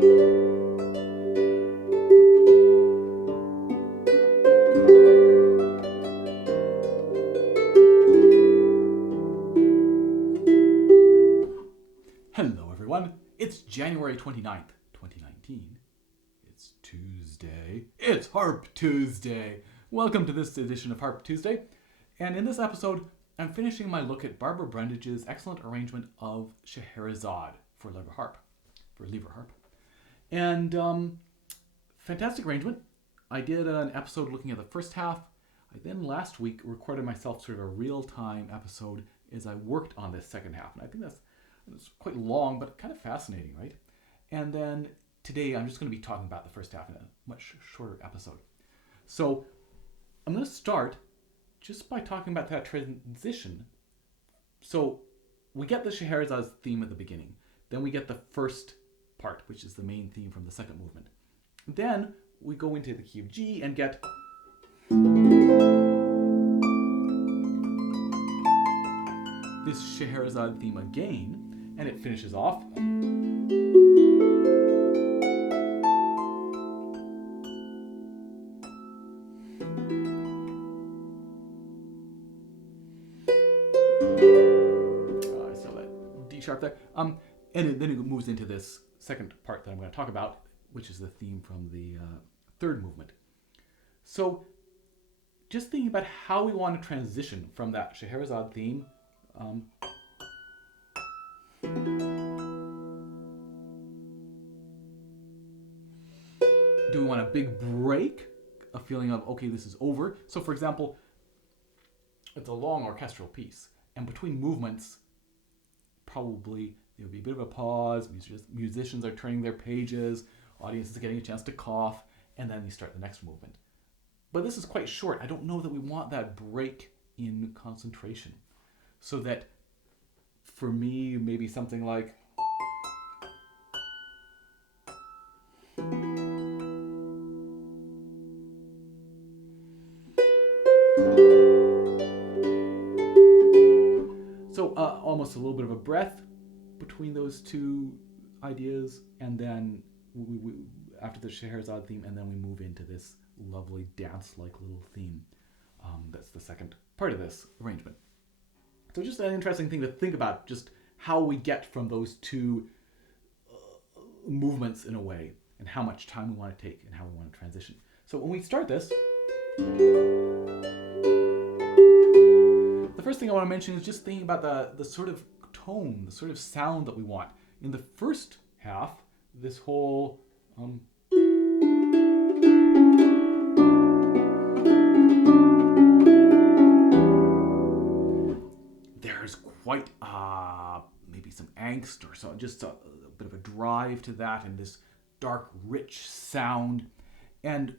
Hello everyone, it's January 29th, 2019. It's Tuesday. It's Harp Tuesday. Welcome to this edition of Harp Tuesday. And in this episode, I'm finishing my look at Barbara Brundage's excellent arrangement of Scheherazade for lever harp. And fantastic arrangement. I did an episode looking at the first half. I then last week recorded myself sort of a real-time episode as I worked on this second half. And I think it's quite long, but kind of fascinating, right? And then today I'm just going to be talking about the first half in a much shorter episode. So I'm going to start just by talking about that transition. So we get the Scheherazade theme at the beginning. Then we get the first part, which is the main theme from the second movement. Then we go into the key of G and get this Scheherazade theme again. And it finishes off. I saw that D sharp there. And then it moves into this second part that I'm going to talk about, which is the theme from the third movement. So, just thinking about how we want to transition from that Scheherazade theme. Do we want a big break? A feeling of, okay, this is over. So for example, it's a long orchestral piece. And between movements, probably there'll be a bit of a pause. Musicians are turning their pages. Audience is getting a chance to cough. And then you start the next movement. But this is quite short. I don't know that we want that break in concentration. So that, for me, maybe something like almost a little bit of a breath between those two ideas, and then we after the Scheherazade theme, and then we move into this lovely dance-like little theme. That's the second part of this arrangement. So just an interesting thing to think about, just how we get from those two movements in a way, and how much time we want to take, and how we want to transition. So when we start this, the first thing I want to mention is just thinking about the sort of tone, the sort of sound that we want. In the first half, this whole there's quite maybe some angst or so, just a bit of a drive to that, and this dark, rich sound. And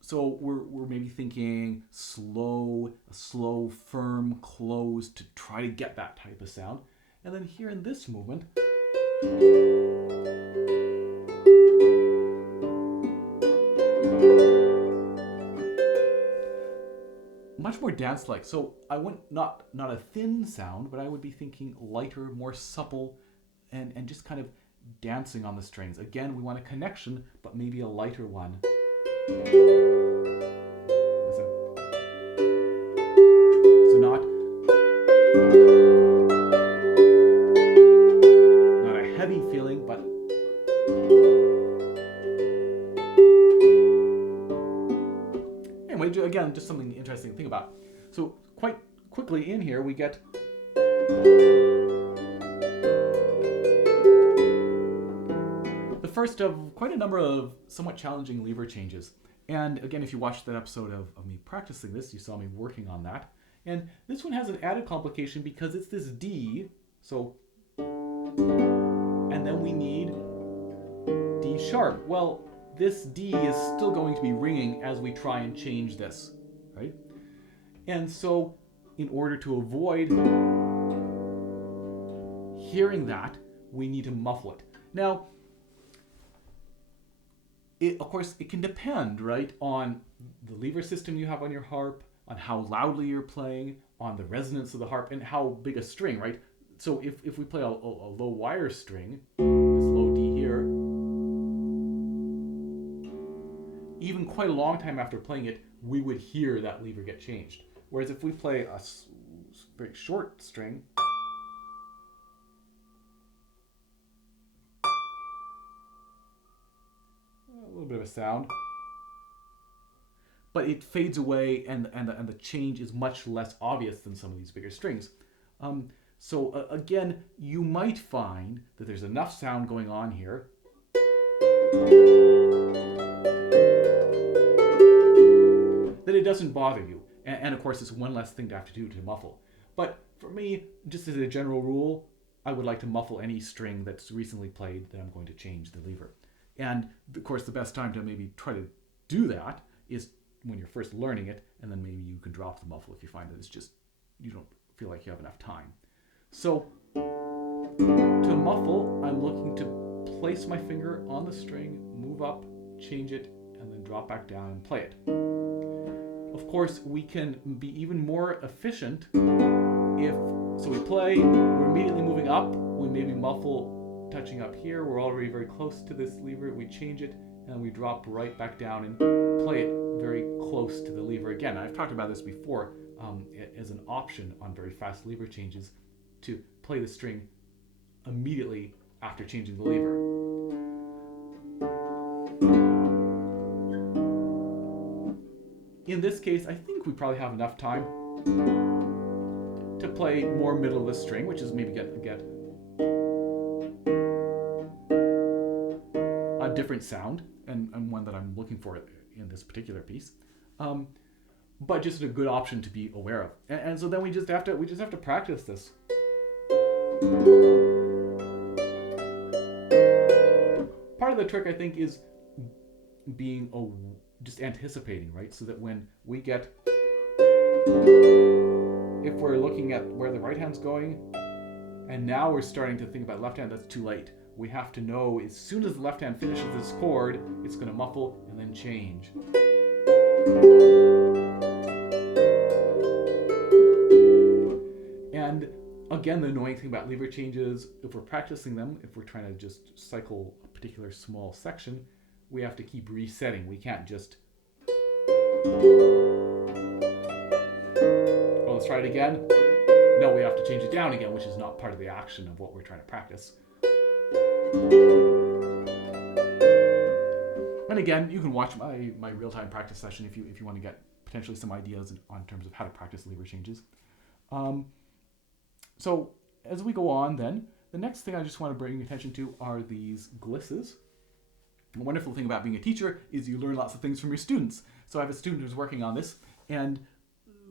so we're maybe thinking a slow, firm close to try to get that type of sound. And then here in this movement, much more dance-like. So I wouldn't, not a thin sound, but I would be thinking lighter, more supple, and just kind of dancing on the strings. Again, we want a connection, but maybe a lighter one. So not a heavy feeling, but anyway, again, just something interesting to think about. So quite quickly in here we get the first of quite a number of somewhat challenging lever changes. And again, if you watched that episode of me practicing this, you saw me working on that. And this one has an added complication because it's this D, so, and then we need D sharp. Well, this D is still going to be ringing as we try and change this, right? And so, in order to avoid hearing that, we need to muffle it. Now, of course, it can depend, right, on the lever system you have on your harp, on how loudly you're playing, on the resonance of the harp, and how big a string, right? So if we play a low wire string, this low D here, quite a long time after playing it, we would hear that lever get changed. Whereas if we play a very short string, a little bit of a sound, but it fades away, and the change is much less obvious than some of these bigger strings. So again, you might find that there's enough sound going on here that it doesn't bother you. And of course, it's one less thing to have to do to muffle. But for me, just as a general rule, I would like to muffle any string that's recently played that I'm going to change the lever. And of course, the best time to maybe try to do that is when you're first learning it, and then maybe you can drop the muffle if you find that it's just, you don't feel like you have enough time. So to muffle, I'm looking to place my finger on the string, move up, change it, and then drop back down and play it. Of course, we can be even more efficient if, so we play, we're immediately moving up, we maybe muffle touching up here, we're already very close to this lever, we change it, and we drop right back down and play it very close to the lever again. I've talked about this before as an option on very fast lever changes to play the string immediately after changing the lever. In this case, I think we probably have enough time to play more middle of the string, which is maybe get a different sound and one that I'm looking for in this particular piece. But just a good option to be aware of. And so then we just have to practice this. Part of the trick, I think, is being just anticipating, right? So that when we get, if we're looking at where the right hand's going, and now we're starting to think about left hand, that's too late. We have to know as soon as the left hand finishes this chord, it's going to muffle and then change. And again, the annoying thing about lever changes, if we're practicing them, if we're trying to just cycle a particular small section, we have to keep resetting. We can't just, oh, let's try it again. No, we have to change it down again, which is not part of the action of what we're trying to practice. And again, you can watch my real-time practice session if you want to get potentially some ideas on terms of how to practice lever changes. So as we go on then, the next thing I just want to bring attention to are these glisses. The wonderful thing about being a teacher is you learn lots of things from your students. So I have a student who's working on this, and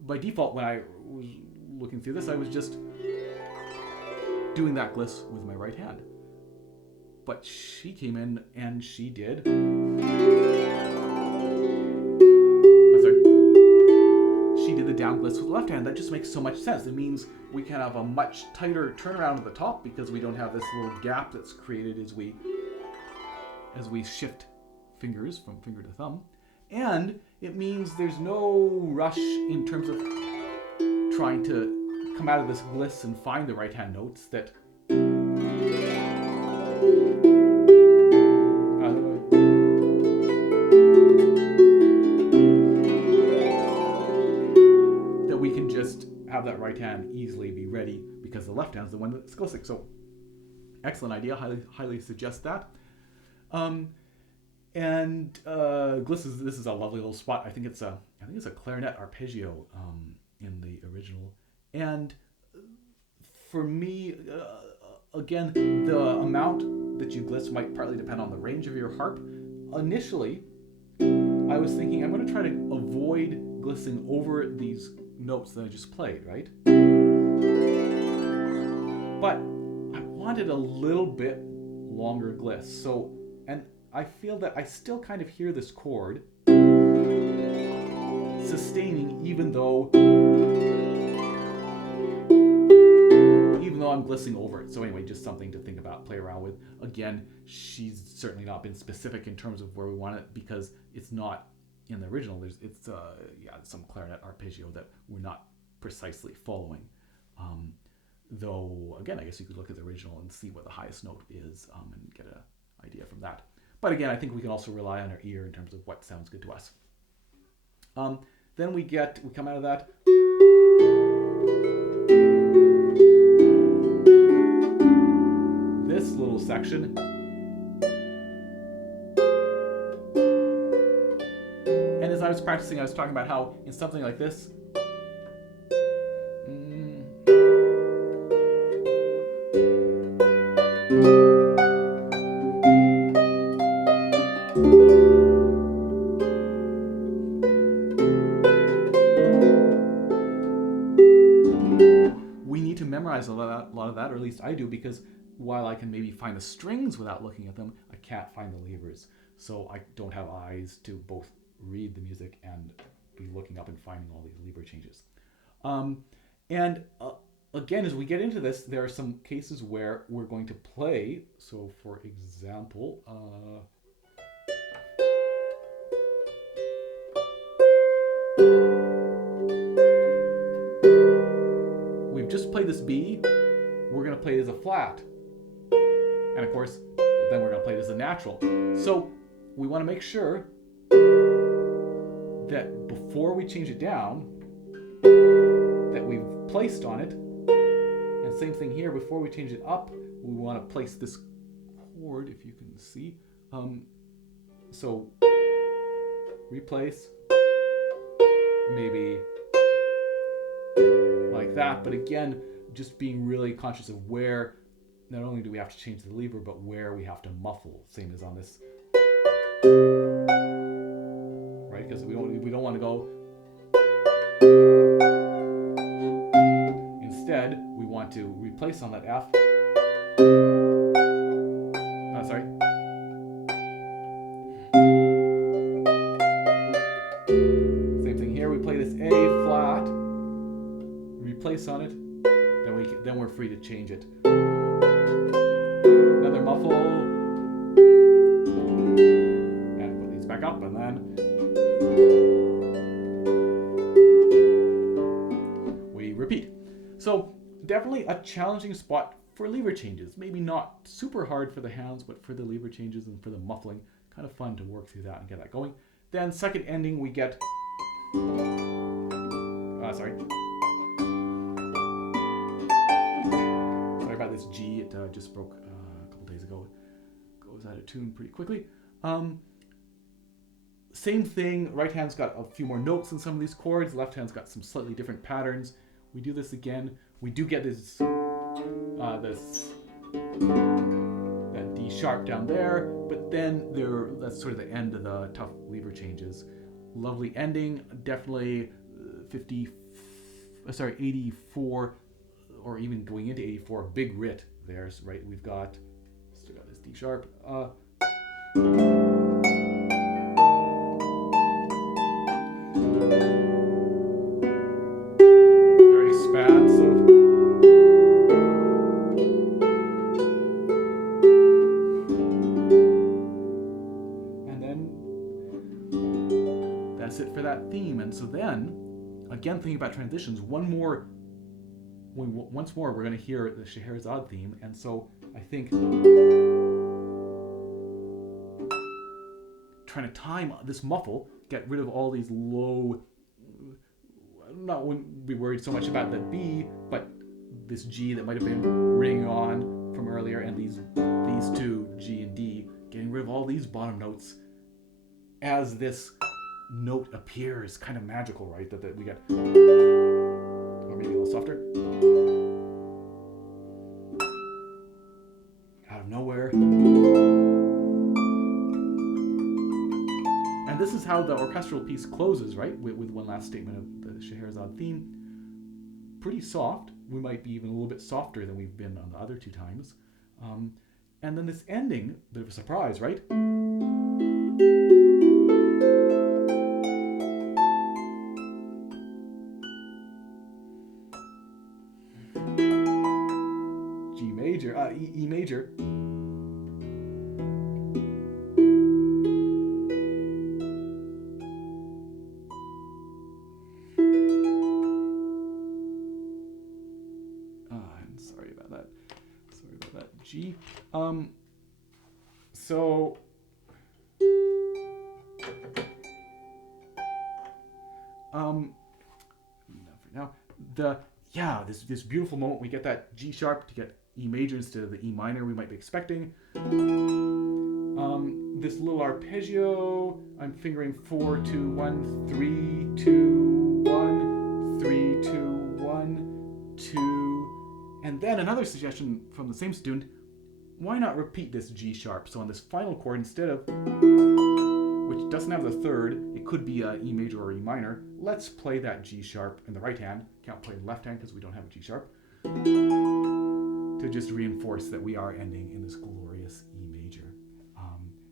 by default, when I was looking through this, I was just doing that gliss with my right hand. But she came in and she did. She did the down gliss with the left hand. That just makes so much sense. It means we can have a much tighter turnaround at the top because we don't have this little gap that's created as we shift fingers from finger to thumb. And it means there's no rush in terms of trying to come out of this gliss and find the right hand notes that we can just have that right hand easily be ready because the left hand's the one that's glissing. So excellent idea. Highly suggest that. Glisses, this is a lovely little spot. I think it's a clarinet arpeggio in the original. And for me, again, the amount that you gliss might partly depend on the range of your harp. Initially, I was thinking I'm going to try to avoid glissing over these notes that I just played, right? But I wanted a little bit longer gliss. So, and I feel that I still kind of hear this chord sustaining even though I'm glissing over it. So anyway, just something to think about, play around with. Again, she's certainly not been specific in terms of where we want it because it's not in the original. It's some clarinet arpeggio that we're not precisely following. Though again, I guess you could look at the original and see what the highest note is and get an idea from that. But again, I think we can also rely on our ear in terms of what sounds good to us. Then we come out of that. This little section. And as I was practicing, I was talking about how in something like this, we need to memorize a lot of that, or at least I do, because while I can maybe find the strings without looking at them, I can't find the levers. So I don't have eyes to both read the music and be looking up and finding all these lever changes. Again, as we get into this, there are some cases where we're going to play. So for example, we've just played this B. We're going to play it as a flat. And of course, then we're going to play it as a natural. So we want to make sure that before we change it down, that we've placed on it. And same thing here, before we change it up, we want to place this chord, if you can see. So replace, maybe like that. But again, just being really conscious of where, not only do we have to change the lever, but where we have to muffle, same as on this. Right, because we don't want to go. Instead, we want to replace on that F. Sorry. Same thing here. We play this A flat, replace on it, then we're free to change it. Another muffle, and put these back up, and then we repeat. So definitely a challenging spot for lever changes. Maybe not super hard for the hands, but for the lever changes and for the muffling, kind of fun to work through that and get that going. Then second ending, we get, sorry about this G, it just broke a couple days ago. It goes out of tune pretty quickly. Same thing, right hand's got a few more notes in some of these chords, left hand's got some slightly different patterns. We do this again. We do get this that D sharp down there, but then that's sort of the end of the tough lever changes. Lovely ending, definitely 84, or even going into 84, big writ there, right? We've got, still got this D sharp. Very expansive. And then that's it for that theme. And so then, again, thinking about transitions, once more we're going to hear the Scheherazade theme, and so I think trying to time this muffle, get rid of all these low, wouldn't be worried so much about the B, but this G that might have been ringing on from earlier, and these two, G and D, getting rid of all these bottom notes as this note appears. Kind of magical, right? That we get, or maybe a little softer. Out of nowhere. And this is how the orchestral piece closes, right? With one last statement of the Scheherazade theme. Pretty soft. We might be even a little bit softer than we've been on the other two times. And then this ending, bit of a surprise, right? G major, E major. I'm sorry about that. G. So this beautiful moment. We get that G sharp to get E major instead of the E minor we might be expecting. This little arpeggio, I'm fingering 4, 2, 1, 3, 2, 1, 3, 2, 1, 2. And then another suggestion from the same student, why not repeat this G sharp? So on this final chord, instead of, which doesn't have the third, it could be a E major or E minor, let's play that G sharp in the right hand. Can't play the left hand because we don't have a G sharp. To just reinforce that we are ending in this glorious E major.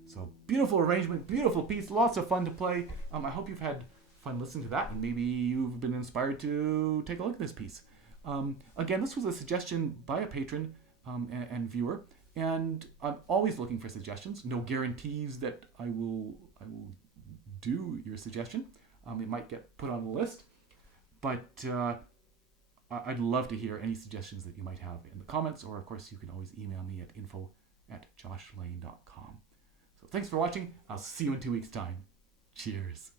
So beautiful arrangement, beautiful piece, lots of fun to play. I hope you've had fun listening to that, and maybe you've been inspired to take a look at this piece. Again, this was a suggestion by a patron and viewer, and I'm always looking for suggestions. No guarantees that I will do your suggestion. It might get put on the list, but I'd love to hear any suggestions that you might have in the comments, or of course you can always email me at info@joshlayne.com. So thanks for watching. I'll see you in 2 weeks' time. Cheers.